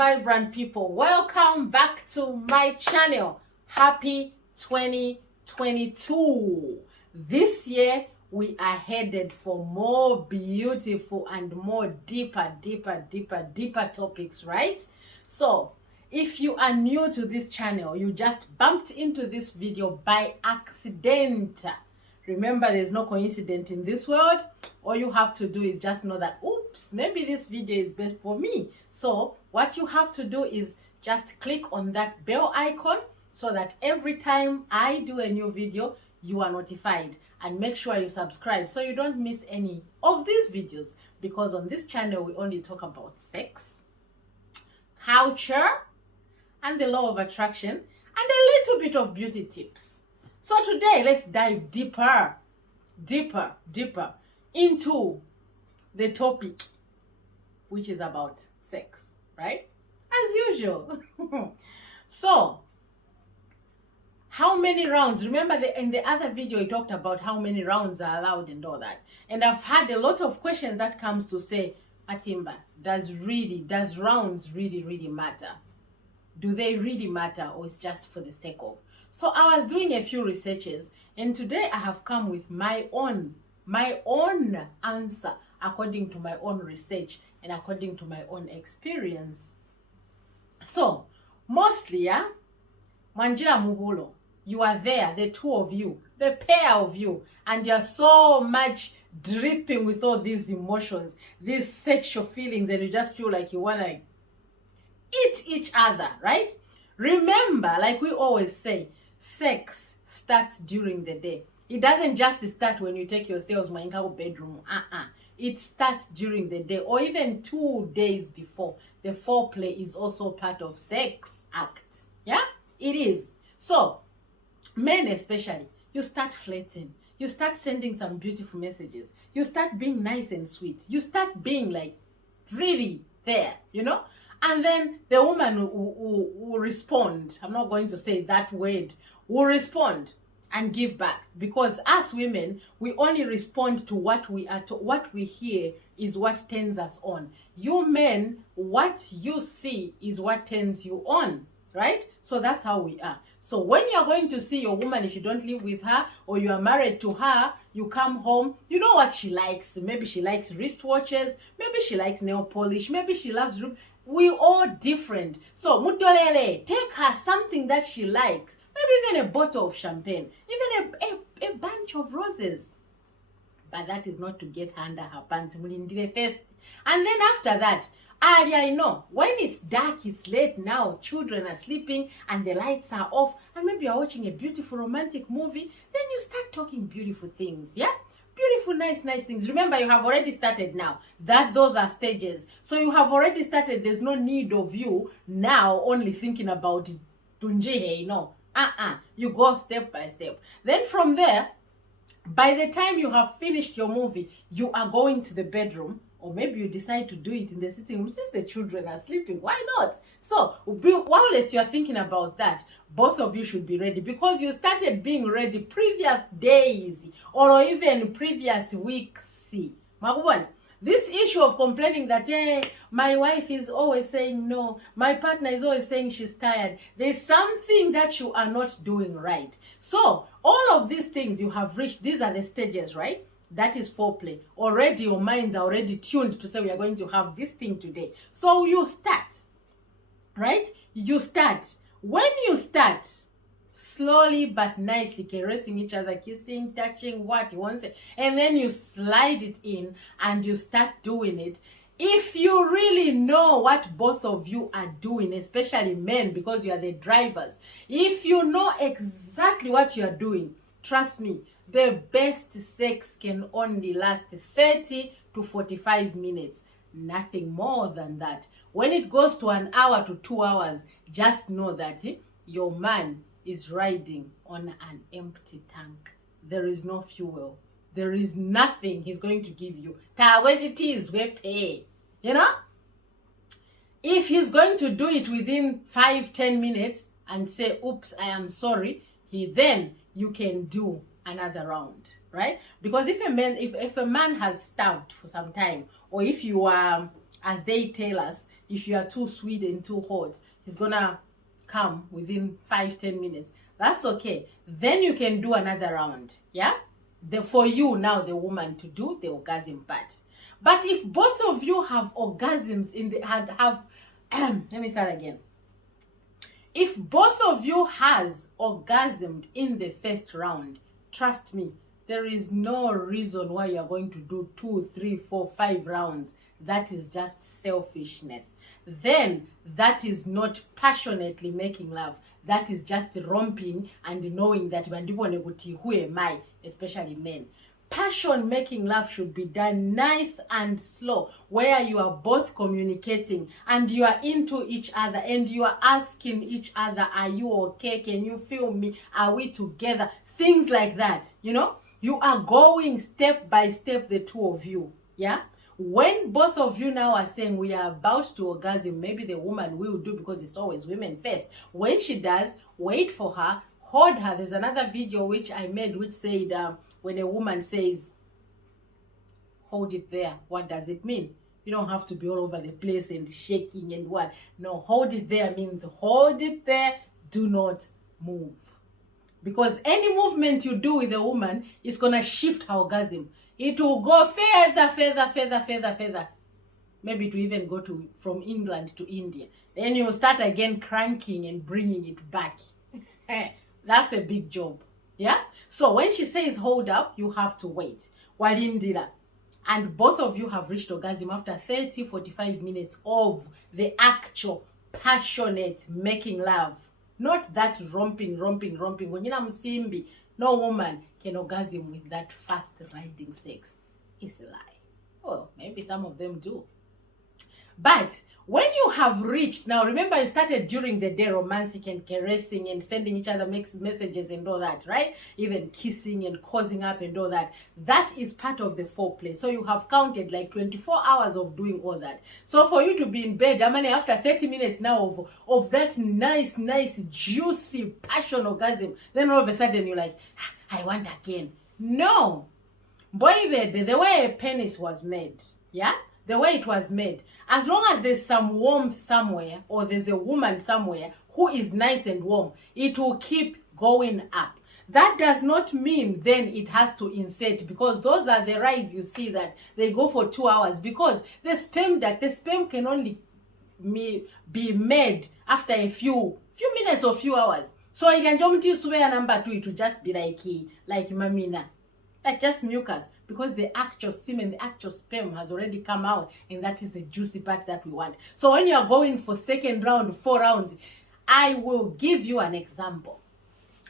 vibrant people, welcome back to my channel. Happy 2022. This year we are headed for more beautiful and more deeper topics, right? So if you are new to this channel, you just bumped into this video by accident. Remember, there's no coincidence in this world. All you have to do is just know that, oops, maybe this video is best for me. So what you have to do is just click on that bell icon so that every time I do a new video, you are notified. And make sure you subscribe so you don't miss any of these videos. Because on this channel, we only talk about sex, culture, and the law of attraction, and a little bit of beauty tips. So today, let's dive deeper into the topic, which is about sex, right? As usual. So, how many rounds? Remember, in the other video, I talked about how many rounds are allowed and all that. And I've had a lot of questions that comes to say, Matimba, does rounds really matter? Do they really matter, or it's just for the sake of? So I was doing a few researches, and today I have come with my own answer according to my own research and according to my own experience. So mostly, Manjira Mugulo, you are there, the two of you, the pair of you, and you're so much dripping with all these emotions, these sexual feelings, and you just feel like you want to eat each other, right? Remember, like we always say, sex starts during the day. It doesn't just start when you take yourselves to bedroom. It starts during the day, or even 2 days before. The foreplay is also part of sex act. Yeah, it is. So, men especially, you start flirting. You start sending some beautiful messages. You start being nice and sweet. You start being like really there, you know? And then the woman will respond. I'm not going to say that word. Will respond and give back. Because as women, we only respond to what we are, what we hear is what turns us on. You men, what you see is what turns you on. Right? So that's how we are. So when you're going to see your woman, if you don't live with her or you are married to her, you come home, you know what she likes. Maybe she likes wristwatches, maybe she likes nail polish, maybe she loves room. We all different. So mutolele, take her something that she likes, maybe even a bottle of champagne, even a bunch of roses. But that is not to get her under her pants. And then after that, I know when it's dark, it's late now, children are sleeping and the lights are off, and maybe you're watching a beautiful romantic movie, then you start talking beautiful things, yeah? Beautiful, nice things. Remember, you have already started now. Those are stages. So you have already started. There's no need of you now only thinking about tunjihe, no. You go step by step. Then from there, by the time you have finished your movie, you are going to the bedroom. Or maybe you decide to do it in the sitting room since the children are sleeping. Why not? So, while you are thinking about that, both of you should be ready because you started being ready previous days or even previous weeks. This issue of complaining that, hey, my wife is always saying no, my partner is always saying she's tired. There's something that you are not doing right. So, all of these things you have reached, these are the stages, right? That is foreplay. Already your minds are already tuned to say we are going to have this thing today. So you start, right? You start. When you start, slowly but nicely caressing each other, kissing, touching, what you want to say, and then you slide it in and you start doing it. If you really know what both of you are doing, especially men, because you are the drivers, if you know exactly what you are doing, trust me, the best sex can only last 30 to 45 minutes. Nothing more than that. When it goes to 1 hour to 2 hours, just know that your man is riding on an empty tank. There is no fuel. There is nothing he's going to give you. You know? If he's going to do it within 5-10 minutes and say, oops, I am sorry, then you can do another round, right? Because if a man has starved for some time, or if you are, as they tell us, if you are too sweet and too hot, he's gonna come within 5-10 minutes. That's okay. Then you can do another round. Yeah, for you now, the woman, to do the orgasm part. But if both of you have orgasms in the have let me start again. If both of you has orgasmed in the first round, trust me, there is no reason why you are going to do 2, 3, 4, 5 rounds. That is just selfishness. Then that is not passionately making love. That is just romping and knowing that who am I, especially men. Passion making love should be done nice and slow, where you are both communicating and you are into each other and you are asking each other, are you okay? Can you feel me? Are we together? Things like that, you know? You are going step by step, the two of you, yeah? When both of you now are saying we are about to orgasm, maybe the woman will do, because it's always women first. When she does, wait for her, hold her. There's another video which I made which said, when a woman says, hold it there, what does it mean? You don't have to be all over the place and shaking and what. No, hold it there means hold it there, do not move. Because any movement you do with a woman is going to shift her orgasm. It will go further. Maybe to even go from England to India. Then you start again cranking and bringing it back. That's a big job. Yeah? So when she says hold up, you have to wait. Walindira. And both of you have reached orgasm after 30-45 minutes of the actual passionate making love. Not that romping. When you're msimbi, no woman can orgasm with that fast riding sex. It's a lie. Well, maybe some of them do. But when you have reached, now remember you started during the day romantic and caressing and sending each other messages and all that, right? Even kissing and causing up and all that. That is part of the foreplay. So you have counted like 24 hours of doing all that. So for you to be in bed, I mean, after 30 minutes now of that nice, juicy passion orgasm, then all of a sudden you're like, I want again. No. Boy, the way a penis was made, yeah? The way it was made, as long as there's some warmth somewhere, or there's a woman somewhere who is nice and warm, it will keep going up. That does not mean then it has to insert, because those are the rides you see that they go for 2 hours, because the sperm can only be made after a few minutes or few hours. So I can swear number 2, it will just be like mamina. Like just mucus, because the actual semen, the actual sperm has already come out, and that is the juicy part that we want. So when you are going for second round, 4 rounds, I will give you an example.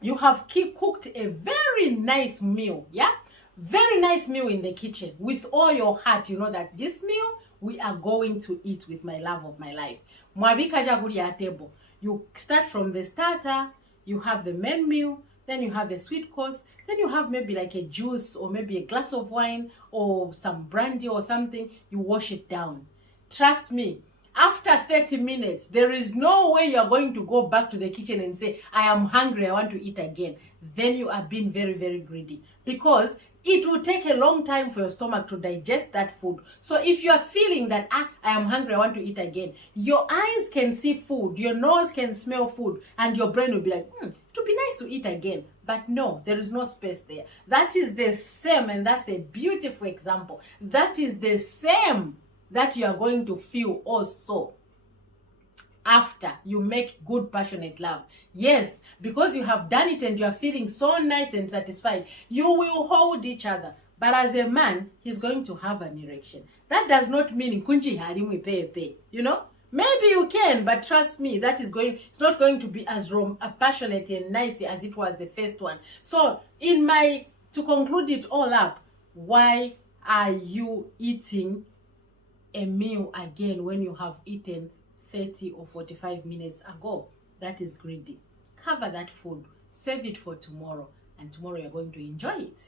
You have cooked a very nice meal, yeah? Very nice meal in the kitchen with all your heart. You know that this meal we are going to eat with my love of my life. Mwabika jaguri ya table. You start from the starter, you have the main meal, then you have a sweet course, then you have maybe like a juice or maybe a glass of wine or some brandy or something. You wash it down. Trust me, after 30 minutes, there is no way you are going to go back to the kitchen and say, I am hungry, I want to eat again. Then you are being very, very greedy, because it will take a long time for your stomach to digest that food. So if you are feeling that, I am hungry, I want to eat again, your eyes can see food, your nose can smell food, and your brain will be like, it would be nice to eat again. But no, there is no space there. That is the same, and that's a beautiful example. That is the same that you are going to feel also after you make good passionate love. Yes, because you have done it and you are feeling so nice and satisfied, you will hold each other. But as a man, he's going to have an erection. That does not mean kunji halimwe pepe, you know? Maybe you can, but trust me, it's not going to be as passionate and nice as it was the first one. So to conclude it all up, why are you eating a meal again when you have eaten 30 or 45 minutes ago? That is greedy. Cover that food, save it for tomorrow, and tomorrow you're going to enjoy it.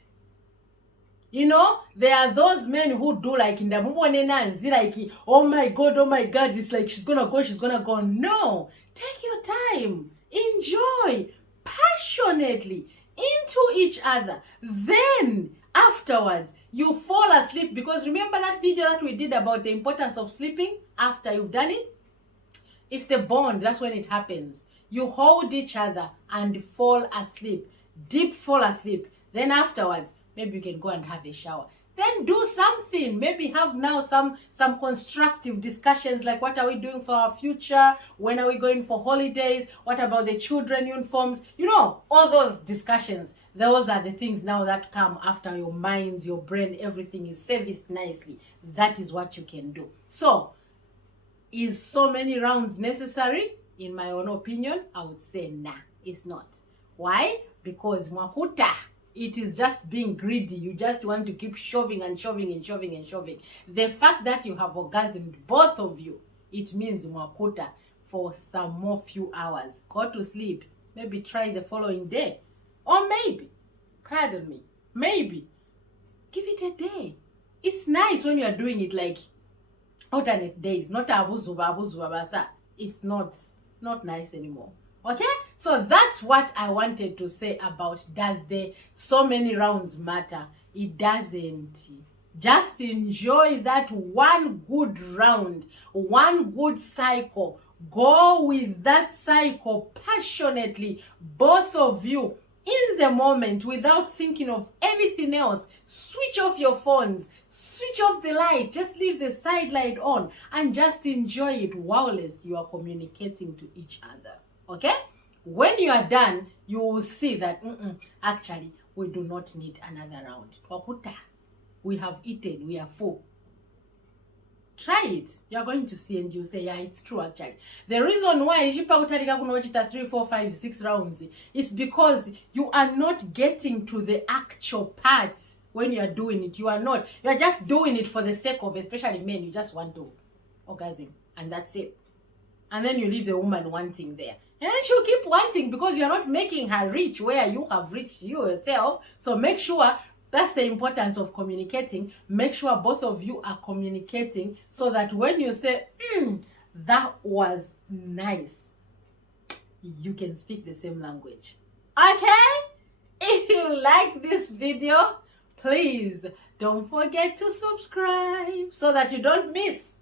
You know, there are those men who do like in the movie, like, oh my god, it's like she's gonna go. No, take your time, enjoy passionately, into each other. Then afterwards, you fall asleep, because remember that video that we did about the importance of sleeping after you've done it? It's the bond. That's when it happens. You hold each other and fall asleep. Deep fall asleep. Then afterwards, maybe you can go and have a shower. Then do something. Maybe have now some constructive discussions, like what are we doing for our future? When are we going for holidays? What about the children uniforms? You know, all those discussions. Those are the things now that come after your mind, your brain, everything is serviced nicely. That is what you can do. So, is so many rounds necessary? In my own opinion, I would say nah, it's not. Why? Because mwakuta, it is just being greedy. You just want to keep shoving and shoving and shoving and shoving. The fact that you have orgasmed, both of you, it means mwakuta for some more few hours. Go to sleep. Maybe try the following day. Or maybe, pardon me, maybe give it a day. It's nice when you are doing it like alternate days, not abuzuba basa. It's not nice anymore. Okay, so that's what I wanted to say about does the so many rounds matter. It doesn't. Just enjoy that one good round, one good cycle. Go with that cycle passionately, both of you, in the moment, without thinking of anything else. Switch off your phones, switch off the light, just leave the side light on and just enjoy it whilst you are communicating to each other. Okay, when you are done, you will see that actually we do not need another round. We have eaten, we are full. Try it. You're going to see and you say, yeah, it's true actually. The reason why 3, 4, 5, 6 rounds is because you are not getting to the actual part when you are doing it. You are not. You are just doing it for the sake of, especially men, you just want to orgasm and that's it. And then you leave the woman wanting there. And then she'll keep wanting because you're not making her reach where you have reached yourself. So make sure. That's the importance of communicating. Make sure both of you are communicating so that when you say, that was nice, you can speak the same language. Okay? If you like this video, please don't forget to subscribe so that you don't miss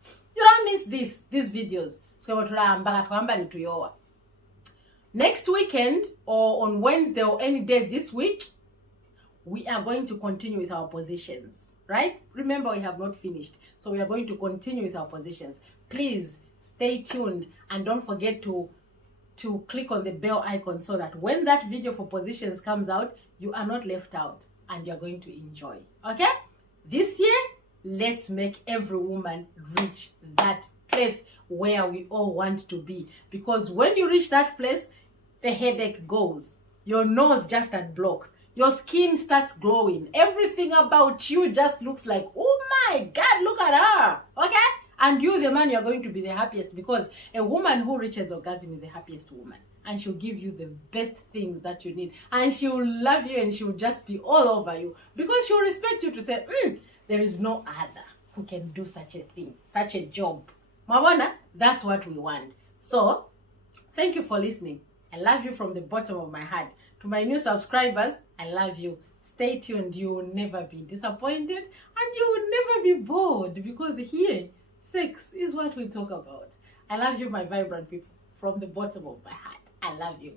these videos. Next weekend or on Wednesday or any day this week, we are going to continue with our positions, right? Remember, we have not finished. So we are going to continue with our positions. Please stay tuned and don't forget to click on the bell icon so that when that video for positions comes out, you are not left out and you're going to enjoy. Okay? This year, let's make every woman reach that place where we all want to be. Because when you reach that place, the headache goes. Your nose just unblocks. Your skin starts glowing. Everything about you just looks like, oh my God, look at her. Okay? And you, the man, you're going to be the happiest because a woman who reaches orgasm is the happiest woman. And she'll give you the best things that you need. And she'll love you and she'll just be all over you. Because she'll respect you to say, there is no other who can do such a thing, such a job. Mawana, that's what we want. So, thank you for listening. I love you from the bottom of my heart. To my new subscribers, I love you. Stay tuned. You will never be disappointed and you will never be bored because here, sex is what we talk about. I love you, my vibrant people, from the bottom of my heart. I love you.